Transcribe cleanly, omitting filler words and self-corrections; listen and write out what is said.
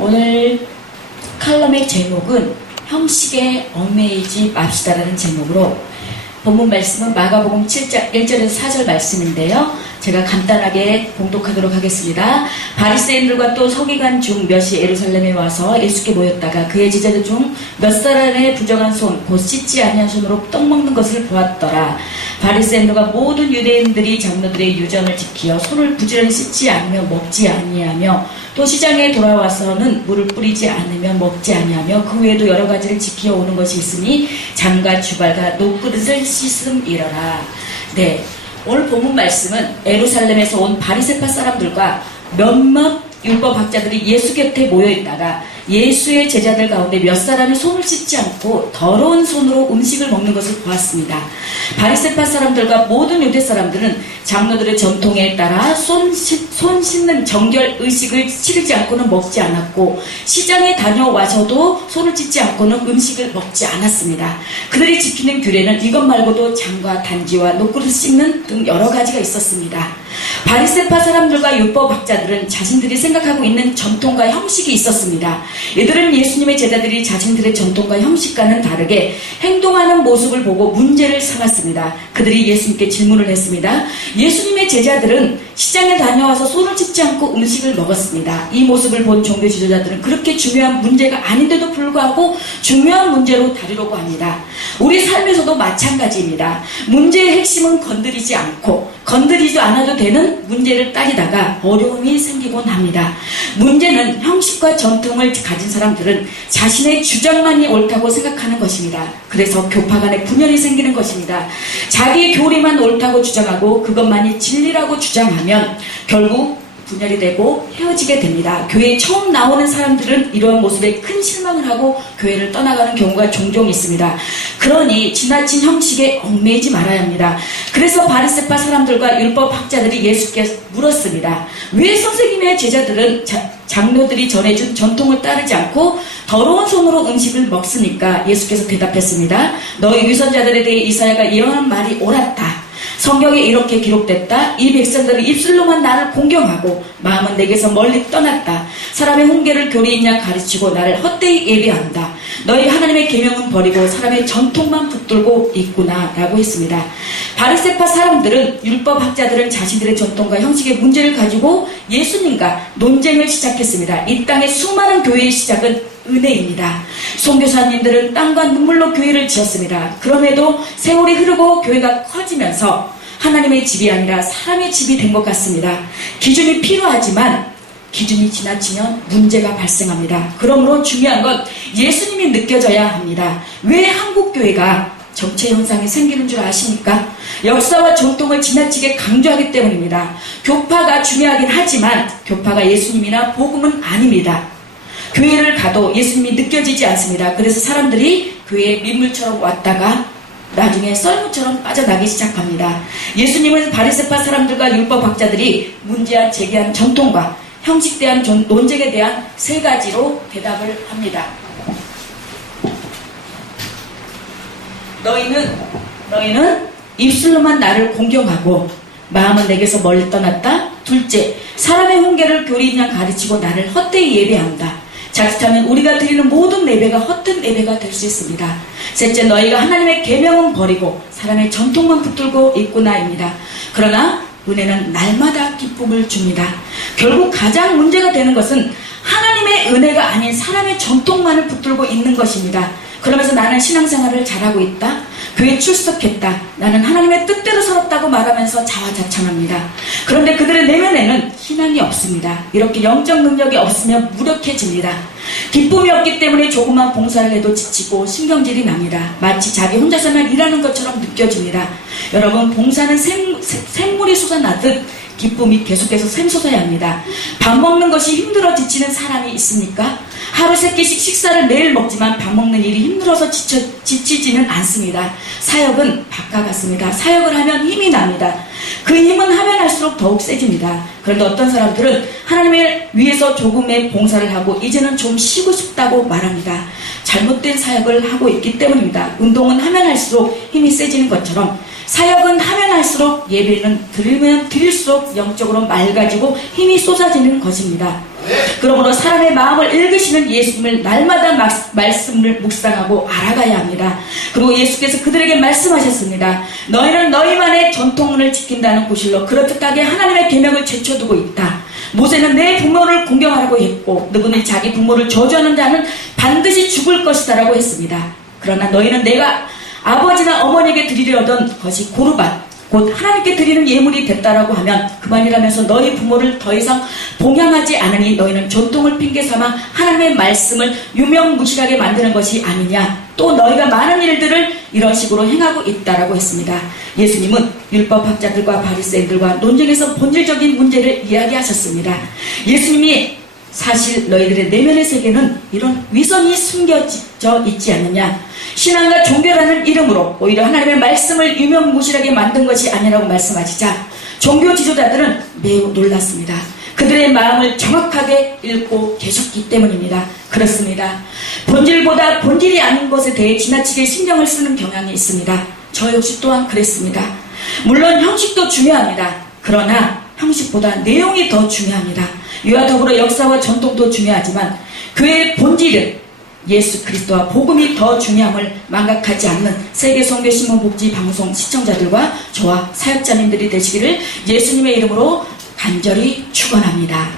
오늘 칼럼의 제목은 형식에 얽매이지 맙시다라는 제목으로 본문 말씀은 마가복음 7장 1절에서 4절 말씀인데요. 제가 간단하게 봉독하도록 하겠습니다. 바리새인들과 또 서기관 중 몇이 예루살렘에 와서 예수께 모였다가 그의 제자들 중 몇 사람의 부정한 손, 곧 씻지 아니한 손으로 떡 먹는 것을 보았더라. 바리새인들과 모든 유대인들이 장로들의 유전을 지키어 손을 부지런히 씻지 않으며 먹지 아니하며 또 시장에 돌아와서는 물을 뿌리지 않으며 먹지 아니하며 그 외에도 여러 가지를 지키어 오는 것이 있으니 잔과 주발과 녹그릇을 씻음이러라. 네, 오늘 본문 말씀은 예루살렘에서 온 바리새파 사람들과 몇몇 율법학자들이 예수 곁에 모여있다가 예수의 제자들 가운데 몇 사람이 손을 씻지 않고 더러운 손으로 음식을 먹는 것을 보았습니다. 바리새파 사람들과 모든 유대 사람들은 장로들의 전통에 따라 손 씻는 정결 의식을 치르지 않고는 먹지 않았고 시장에 다녀와서도 손을 씻지 않고는 음식을 먹지 않았습니다. 그들이 지키는 규례는 이것 말고도 장과 단지와 녹그릇 씻는 등 여러 가지가 있었습니다. 바리새파 사람들과 율법학자들은 자신들이 생각하고 있는 전통과 형식이 있었습니다. 이들은 예수님의 제자들이 자신들의 전통과 형식과는 다르게 행동하는 모습을 보고 문제를 삼았습니다. 그들이 예수님께 질문을 했습니다. 예수님의 제자들은 시장에 다녀와서 손을 씻지 않고 음식을 먹었습니다. 이 모습을 본 종교 지도자들은 그렇게 중요한 문제가 아닌데도 불구하고 중요한 문제로 다루려고 합니다. 우리 삶에서도 마찬가지입니다. 문제의 핵심은 건드리지 않고 건드리지 않아도 되는 문제를 따지다가 어려움이 생기곤 합니다. 문제는 형식과 전통을 가진 사람들은 자신의 주장만이 옳다고 생각하는 것입니다. 그래서 교파 간에 분열이 생기는 것입니다. 자기의 교리만 옳다고 주장하고 그것만이 진리라고 주장하면 결국 분열이 되고 헤어지게 됩니다. 교회에 처음 나오는 사람들은 이러한 모습에 큰 실망을 하고 교회를 떠나가는 경우가 종종 있습니다. 그러니 지나친 형식에 얽매이지 말아야 합니다. 그래서 바리새파 사람들과 율법학자들이 예수께 물었습니다. 왜 선생님의 제자들은 장로들이 전해준 전통을 따르지 않고 더러운 손으로 음식을 먹습니까? 예수께서 대답했습니다. 너희 위선자들에 대해 이사야가 이러한 말이 옳았다. 성경에 이렇게 기록됐다. 이 백성들은 입술로만 나를 공경하고 마음은 내게서 멀리 떠났다. 사람의 훈계를 교리인 양 가르치고 나를 헛되이 예배한다. 너희 하나님의 계명은 버리고 사람의 전통만 붙들고 있구나 라고 했습니다. 바리새파 사람들은 율법학자들은 자신들의 전통과 형식의 문제를 가지고 예수님과 논쟁을 시작했습니다. 이 땅의 수많은 교회의 시작은 은혜입니다. 선교사님들은 땀과 눈물로 교회를 지었습니다. 그럼에도 세월이 흐르고 교회가 커지면서 하나님의 집이 아니라 사람의 집이 된 것 같습니다. 기준이 필요하지만 기준이 지나치면 문제가 발생합니다. 그러므로 중요한 건 예수님이 느껴져야 합니다. 왜 한국교회가 정체 현상이 생기는 줄 아십니까? 역사와 전통을 지나치게 강조하기 때문입니다. 교파가 중요하긴 하지만 교파가 예수님이나 복음은 아닙니다. 교회를 가도 예수님이 느껴지지 않습니다. 그래서 사람들이 교회에 민물처럼 왔다가 나중에 썰물처럼 빠져나기 시작합니다. 예수님은 바리새파 사람들과 율법학자들이 문제한 제기한 전통과 형식 대한 논쟁에 대한 세 가지로 대답을 합니다. 너희는 입술로만 나를 공경하고 마음은 내게서 멀리 떠났다. 둘째, 사람의 훈계를 교리인 양 가르치고 나를 헛되이 예배한다. 자칫하면 우리가 드리는 모든 예배가 헛된 예배가 될 수 있습니다. 셋째, 너희가 하나님의 계명은 버리고 사람의 전통만 붙들고 있구나입니다. 그러나 은혜는 날마다 기쁨을 줍니다. 결국 가장 문제가 되는 것은 하나님의 은혜가 아닌 사람의 전통만을 붙들고 있는 것입니다. 그러면서 나는 신앙생활을 잘하고 있다. 교회에 출석했다. 나는 하나님의 뜻대로 살았다고 말하면서 자화자찬합니다. 그런데 그들의 내면에는 희망이 없습니다. 이렇게 영적 능력이 없으면 무력해집니다. 기쁨이 없기 때문에 조그만 봉사를 해도 지치고 신경질이 납니다. 마치 자기 혼자서만 일하는 것처럼 느껴집니다. 여러분, 봉사는 샘물이 솟아나듯 기쁨이 계속해서 샘솟아야 합니다. 밥 먹는 것이 힘들어 지치는 사람이 있습니까? 하루 3끼씩 식사를 매일 먹지만 밥 먹는 일이 힘들어서 지치지는 않습니다. 사역은 밥과 같습니다. 사역을 하면 힘이 납니다. 그 힘은 하면 할수록 더욱 세집니다. 그런데 어떤 사람들은 하나님을 위해서 조금의 봉사를 하고 이제는 좀 쉬고 싶다고 말합니다. 잘못된 사역을 하고 있기 때문입니다. 운동은 하면 할수록 힘이 세지는 것처럼 사역은 하면 할수록, 예배는 들으면 드릴수록 영적으로 맑아지고 힘이 쏟아지는 것입니다. 그러므로 사람의 마음을 읽으시는 예수님을 날마다 말씀을 묵상하고 알아가야 합니다. 그리고 예수께서 그들에게 말씀하셨습니다. 너희는 너희만의 전통을 지킨다는 구실로 그럴듯하게 하나님의 계명을 제쳐두고 있다. 모세는 내 부모를 공경하라고 했고 누구는 자기 부모를 저주하는 자는 반드시 죽을 것이다 라고 했습니다. 그러나 너희는 내가 아버지나 어머니에게 드리려던 것이 고르반 곧 하나님께 드리는 예물이 됐다라고 하면 그만이라면서 너희 부모를 더 이상 봉양하지 않으니 너희는 전통을 핑계삼아 하나님의 말씀을 유명무실하게 만드는 것이 아니냐. 또 너희가 많은 일들을 이런 식으로 행하고 있다라고 했습니다. 예수님은 율법학자들과 바리새인들과 논쟁에서 본질적인 문제를 이야기하셨습니다. 예수님이 사실 너희들의 내면의 세계는 이런 위선이 숨겨져 있지 않느냐. 신앙과 종교라는 이름으로 오히려 하나님의 말씀을 유명무실하게 만든 것이 아니라고 말씀하시자 종교 지도자들은 매우 놀랐습니다. 그들의 마음을 정확하게 읽고 계셨기 때문입니다. 그렇습니다. 본질보다 본질이 아닌 것에 대해 지나치게 신경을 쓰는 경향이 있습니다. 저 역시 또한 그랬습니다. 물론 형식도 중요합니다. 그러나 형식보다 내용이 더 중요합니다. 이와 더불어 역사와 전통도 중요하지만 그의 본질은 예수 그리스도와 복음이 더 중요함을 망각하지 않는 세계선교신문복지 방송 시청자들과 저와 사역자님들이 되시기를 예수님의 이름으로 간절히 축원합니다.